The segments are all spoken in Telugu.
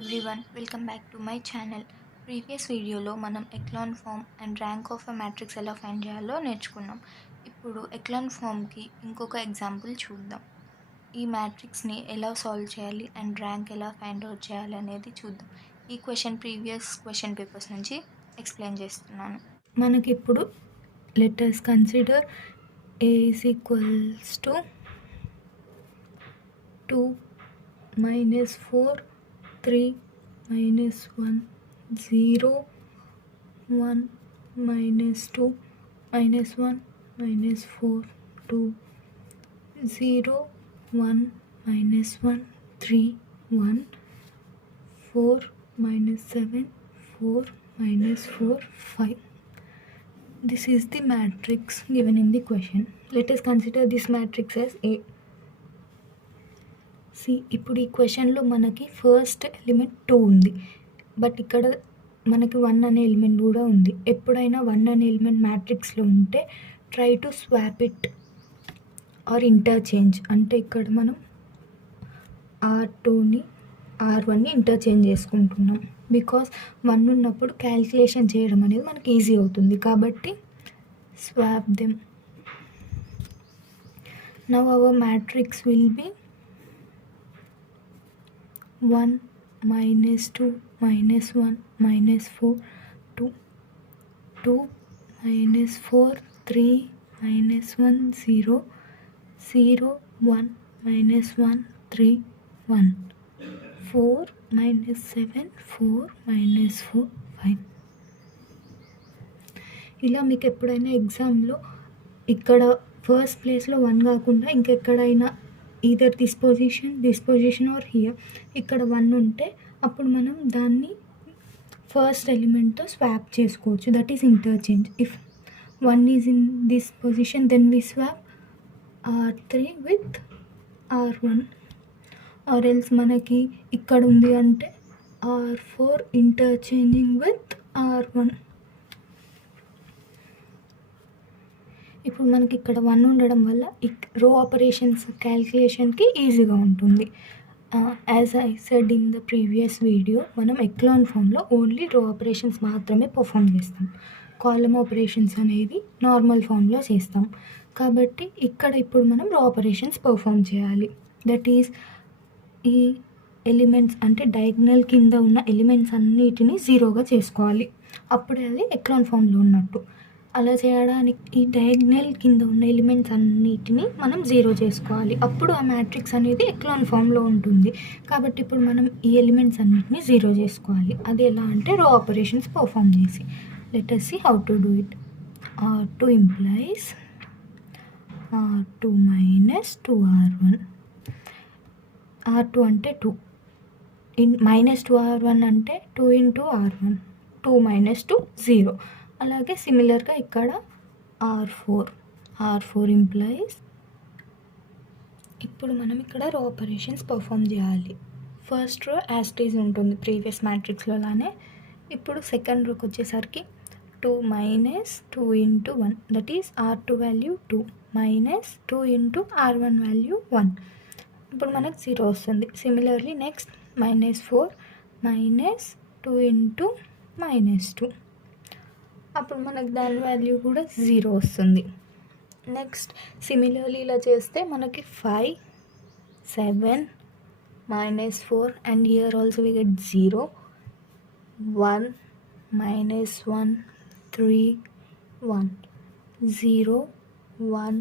Everyone, welcome back to my channel. Previous వీడియోలో మనం echelon form and rank of a matrix ఎలా ఫైండ్ చేయాలో నేర్చుకున్నాం. ఇప్పుడు ఎక్లాన్ ఫామ్కి ఇంకొక ఎగ్జాంపుల్ చూద్దాం. ఈ మ్యాట్రిక్స్ని ఎలా సాల్వ్ చేయాలి అండ్ ర్యాంక్ ఎలా ఫైండ్ అవుట్ చేయాలి అనేది చూద్దాం. ఈ ప్రీవియస్ క్వశ్చన్ పేపర్స్ నుంచి ఎక్స్ప్లెయిన్ చేస్తున్నాను. మనకి ఇప్పుడు let us consider a is equals to 2 minus 4 3 minus 1 0 1 minus 2 minus 1 minus 4 2 0 1 minus 1 3 1 4 minus 7 4 minus 4 5. This is the matrix given in the question. Let us consider this matrix as A. ఇప్పుడు ఈ క్వశ్చన్లో మనకి ఫస్ట్ ఎలిమెంట్ 2 ఉంది, బట్ ఇక్కడ మనకి 1 అనే ఎలిమెంట్ కూడా ఉంది. ఎప్పుడైనా 1 అనే ఎలిమెంట్ మ్యాట్రిక్స్లో ఉంటే try to swap it or interchange. అంటే ఇక్కడ మనం R2ని R1ని ఇంటర్చేంజ్ చేసుకుంటున్నాం. బికాస్ 1 ఉన్నప్పుడు క్యాల్కులేషన్ చేయడం అనేది మనకి ఈజీ అవుతుంది, కాబట్టి swap them. Now our matrix will be 1 minus 2 minus 1 minus 4 2 2 minus 4 3 minus 1 0 0 1 minus 1 3 1 4 minus 7 4 minus 4 5. ఇలా మీకు ఎప్పుడైనా ఎగ్జామ్లో ఇక్కడ ఫస్ట్ ప్లేస్లో 1 కాకుండా ఇంకెక్కడైనా either this position or here ఇక్కడ 1 ఉంటే అప్పుడు మనం దాన్ని ఫస్ట్ ఎలిమెంట్తో స్వాప్ చేసుకోవచ్చు. That is interchange. If 1 is in this position then we swap R3 with R1. Or else మనకి ఇక్కడ ఉంది అంటే R4 ఇంటర్చేంజింగ్ విత్ R1. ఇప్పుడు మనకి ఇక్కడ 1 ఉండడం వల్ల రో ఆపరేషన్స్ క్యాల్కులేషన్కి ఈజీగా ఉంటుంది. As I said in the previous video, మనం ఎక్లాన్ ఫామ్లో ఓన్లీ రో ఆపరేషన్స్ మాత్రమే పర్ఫామ్ చేస్తాం. కాలమ్ ఆపరేషన్స్ అనేది నార్మల్ ఫామ్లో చేస్తాం. కాబట్టి ఇక్కడ ఇప్పుడు మనం రో ఆపరేషన్స్ పర్ఫామ్ చేయాలి. దట్ ఈస్ ఈ ఎలిమెంట్స్ అంటే డయాగ్నల్ కింద ఉన్న ఎలిమెంట్స్ అన్నిటినీ జీరోగా చేసుకోవాలి. అప్పుడే అది ఎక్లాన్ ఫామ్లో ఉన్నట్టు. అలా చేయడానికి ఈ డయాగ్నల్ కింద ఉన్న ఎలిమెంట్స్ అన్నిటిని మనం జీరో చేసుకోవాలి. అప్పుడు ఆ మ్యాట్రిక్స్ అనేది ఎక్లాన్ ఫామ్లో ఉంటుంది. కాబట్టి ఇప్పుడు మనం ఈ ఎలిమెంట్స్ అన్నిటిని జీరో చేసుకోవాలి. అది ఎలా అంటే రో ఆపరేషన్స్ పర్ఫామ్ చేసి. Let us see how to do it. R2 implies R2 minus 2R1. R2 అంటే 2 minus 2R1 అంటే 2 into R1. 2 minus 2 0. అలాగే సిమిలర్గా ఇక్కడ R4 ఇంప్లాయిస్. ఇప్పుడు మనం ఇక్కడ రో ఆపరేషన్స్ పర్ఫామ్ చేయాలి. ఫస్ట్ రో యాస్టీజ్ ఉంటుంది ప్రీవియస్ మ్యాట్రిక్స్లో లానే. ఇప్పుడు సెకండ్ రోకి వచ్చేసరికి 2 minus 2 into 1 that is R2 value 2 minus 2 into R1 value 1. ఇప్పుడు మనకు 0 వస్తుంది. సిమిలర్లీ నెక్స్ట్ -4 minus 2 into -2, అప్పుడు మనకు దాని వాల్యూ కూడా 0 వస్తుంది. నెక్స్ట్ సిమిలర్లీ ఇలా చేస్తే మనకి 5 7 -4 and here also we get 0 1 -1 3 1 0 1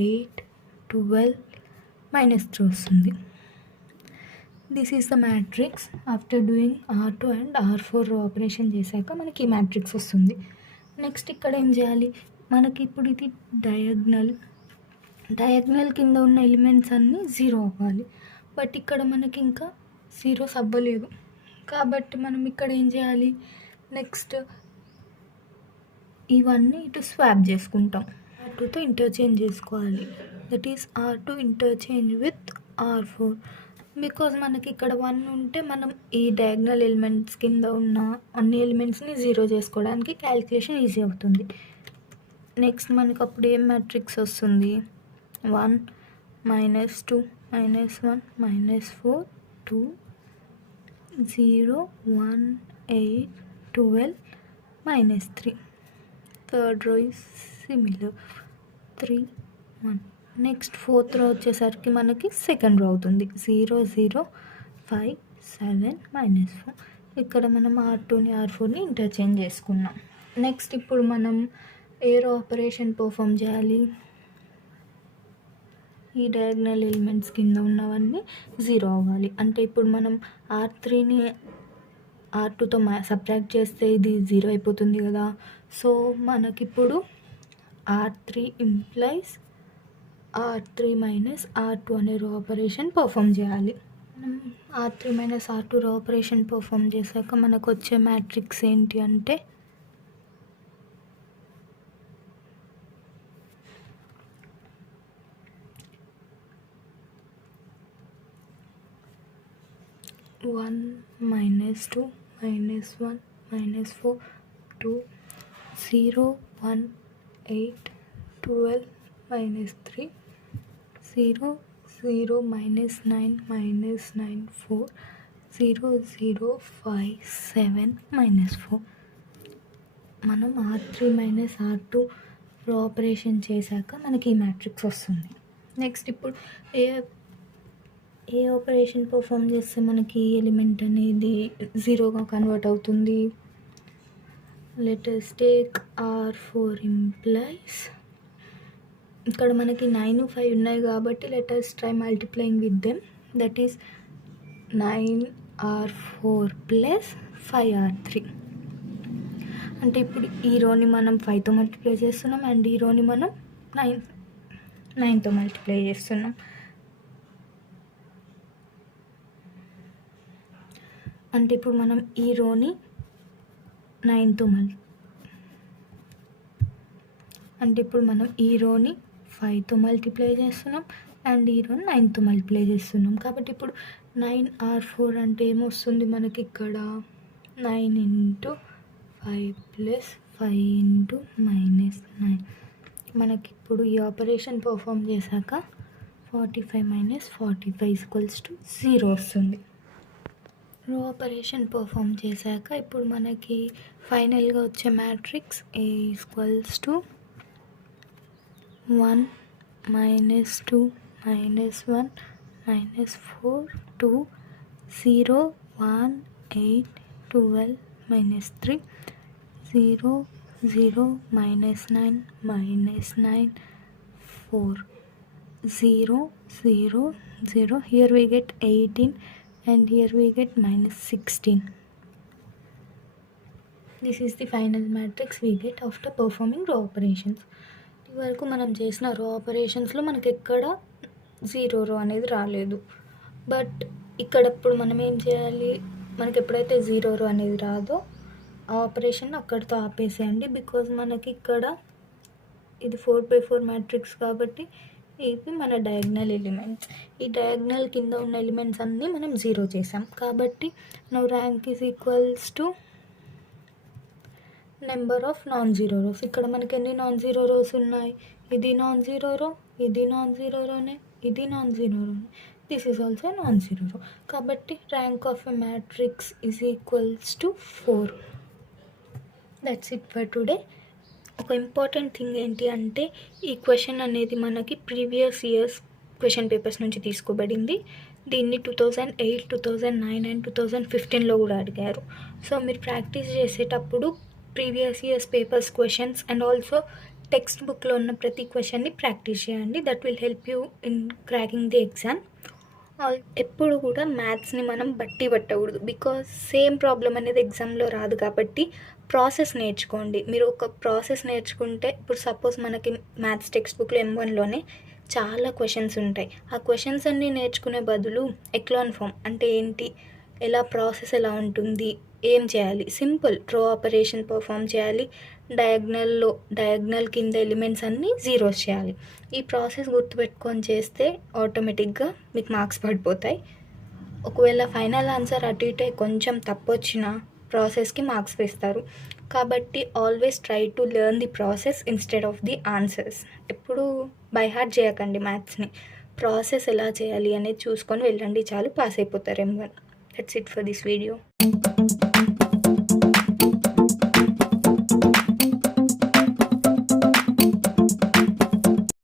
8 12 -3 వస్తుంది. This is the matrix. After doing R2 and R4 operation చేశాక మనకి ఈ మ్యాట్రిక్స్ వస్తుంది. నెక్స్ట్ ఇక్కడ ఏం చేయాలి, మనకి ఇప్పుడు ఇది డయాగ్నల్ కింద ఉన్న ఎలిమెంట్స్ అన్నీ 0 అవ్వాలి. బట్ ఇక్కడ మనకి ఇంకా 0s అవ్వలేదు. కాబట్టి మనం ఇక్కడ ఏం చేయాలి, నెక్స్ట్ ఇవన్నీ ఇటు స్వాప్ చేసుకుంటాం. R2తో ఇంటర్చేంజ్ చేసుకోవాలి. That is R2 interchange with R4. Because మనకి ఇక్కడ 1 ఉంటే మనం ఈ డయాగ్నల్ ఎలిమెంట్స్ కింద ఉన్న అన్ని ఎలిమెంట్స్ని 0 చేసుకోవడానికి క్యాల్కులేషన్ ఈజీ అవుతుంది. నెక్స్ట్ మనకు అప్పుడు ఏం మ్యాట్రిక్స్ వస్తుంది, 1 -2 -1 -4 2 0, 1, 8, 12, -3. Third row is similar 3, 1. Next fourth రో వచ్చేసరికి మనకి సెకండ్ రో అవుతుంది 0, 0, 5, 7, -4. ఇక్కడ మనం R2ని R4ని ఇంటర్చేంజ్ చేసుకున్నాం. నెక్స్ట్ ఇప్పుడు మనం ఏ రో ఆపరేషన్ పర్ఫామ్ చేయాలి? ఈ డయాగ్నల్ ఎలిమెంట్స్ కింద ఉన్నవన్నీ 0 అవ్వాలి. అంటే ఇప్పుడు మనం R3ని R2తో సబ్ట్రాక్ట్ చేస్తే ఇది 0 అయిపోతుంది కదా. సో మనకిప్పుడు R3 ఇంప్లైస్ R3 - R2 అనే రో ఆపరేషన్ పర్ఫామ్ చేయాలి. మనం R3 - R2 రో ఆపరేషన్ పర్ఫామ్ చేశాక మనకు వచ్చే మ్యాట్రిక్స్ ఏంటి అంటే 1, -2, -1, -4, 2, 0, 1, 8, 12, -3, 0, 0, -9, -9, 4, 0, 0, 5, 7, -4. మనం R3 - R2 రో ఆపరేషన్ చేశాక మనకి ఈ మ్యాట్రిక్స్ వస్తుంది. నెక్స్ట్ ఇప్పుడు ఏ ఆపరేషన్ పర్ఫామ్ చేస్తే మనకి ఎలిమెంట్ అనేది 0గా కన్వర్ట్ అవుతుంది? Let us take R4 implies, ఇక్కడ మనకి 9, 5 ఉన్నాయి కాబట్టి let us try multiplying with them. That is 9R4 + 5R3. అంటే ఇప్పుడు ఈ రోని మనం 5తో మల్టిప్లై చేస్తున్నాం అండ్ ఈ రోని మనం 9తో మల్టిప్లై చేస్తున్నాం. అంటే ఇప్పుడు మనం ఈ రోని 9తో అంటే ఇప్పుడు మనం ఈ రోని 5తో మల్టిప్లై చేస్తున్నాం అండ్ ఈ రోని 9తో మల్టిప్లై చేస్తున్నాం. కాబట్టి ఇప్పుడు 9R4 అంటే ఏమొస్తుంది మనకి ఇక్కడ 9 × 5 + 5 × -9. మనకి ఇప్పుడు ఈ ఆపరేషన్ పర్ఫామ్ చేశాక 45 - 45 = 0 వస్తుంది. రో ఆపరేషన్ పర్ఫామ్ చేశాక ఇప్పుడు మనకి ఫైనల్గా వచ్చే matrix A = 1, -2, -1, -4, 2, 0, 1, 8, 12, -3, 0, 0, -9, -9, 4, 0, 0, 0. Here we get 18 and here we get -16. This is the final matrix we get after performing row operations. ఈ వరకు మనం చేసిన రో ఆపరేషన్స్లో మనకి ఎక్కడ 0 రో అనేది రాలేదు. బట్ ఇక్కడ ఇప్పుడు మనం ఏం చేయాలి? మనకి ఎప్పుడైతే 0 రో అనేది రాదో ఆ ఆపరేషన్ అక్కడితో ఆపేసేయండి. బికాజ్ మనకి ఇక్కడ ఇది 4/4 మ్యాట్రిక్స్ కాబట్టి ఇవి మన డయాగ్నల్ ఎలిమెంట్స్. ఈ డయాగ్నల్ కింద ఉన్న ఎలిమెంట్స్ అన్నీ మనం 0 చేసాం కాబట్టి now rank is equals to number of non zero rows. ఇక్కడ మనకి ఎన్ని నాన్-జీరో రోస్ ఉన్నాయి? ఇది నాన్-జీరో రో, ఇది నాన్-జీరో రోనే, ఇది నాన్-జీరో రోనే. This is also non-zero row. కాబట్టి rank of a matrix is equals to 4. That's it for today. ఒక ఇంపార్టెంట్ థింగ్ ఏంటి అంటే ఈ క్వశ్చన్ అనేది మనకి ప్రీవియస్ ఇయర్స్ క్వశ్చన్ పేపర్స్ నుంచి తీసుకోబడింది. దీన్ని 2008, 2009 అండ్ 2015లో కూడా అడిగారు. సో మీరు ప్రాక్టీస్ చేసేటప్పుడు previous years papers questions and also text బుక్లో ఉన్న ప్రతి క్వశ్చన్ని ప్రాక్టీస్ చేయండి. That will help you in cracking the exam. ఎప్పుడు కూడా మ్యాథ్స్ని మనం బట్టి పట్టకూడదు. బికాజ్ సేమ్ ప్రాబ్లం అనేది ఎగ్జామ్లో రాదు కాబట్టి ప్రాసెస్ నేర్చుకోండి. మీరు ఒక ప్రాసెస్ నేర్చుకుంటే ఇప్పుడు సపోజ్ మనకి మ్యాథ్స్ టెక్స్ట్ బుక్లో M1లోనే చాలా క్వశ్చన్స్ ఉంటాయి. ఆ క్వశ్చన్స్ అన్నీ నేర్చుకునే బదులు ఎక్లాన్ ఫామ్ అంటే ఏంటి, ఎలా ప్రాసెస్ ఎలా ఉంటుంది, ఏం చేయాలి, సింపుల్ రో ఆపరేషన్ పర్ఫామ్ చేయాలి. డయాగ్నల్ కింద ఎలిమెంట్స్ అన్నీ జీరోస్ చేయాలి. ఈ ప్రాసెస్ గుర్తుపెట్టుకొని చేస్తే ఆటోమేటిక్గా మీకు మార్క్స్ పడిపోతాయి. ఒకవేళ ఫైనల్ ఆన్సర్ అటు ఇటు కొంచెం తప్పు వచ్చినా ప్రాసెస్కి మార్క్స్ వేస్తారు. కాబట్టి always try to learn the process instead of the answers. ఎప్పుడు బై హార్ట్ చేయకండి మ్యాథ్స్ని. ప్రాసెస్ ఎలా చేయాలి అనేది చూసుకొని వెళ్ళండి, చాలు, పాస్ అయిపోతారు M1. That's it for this video.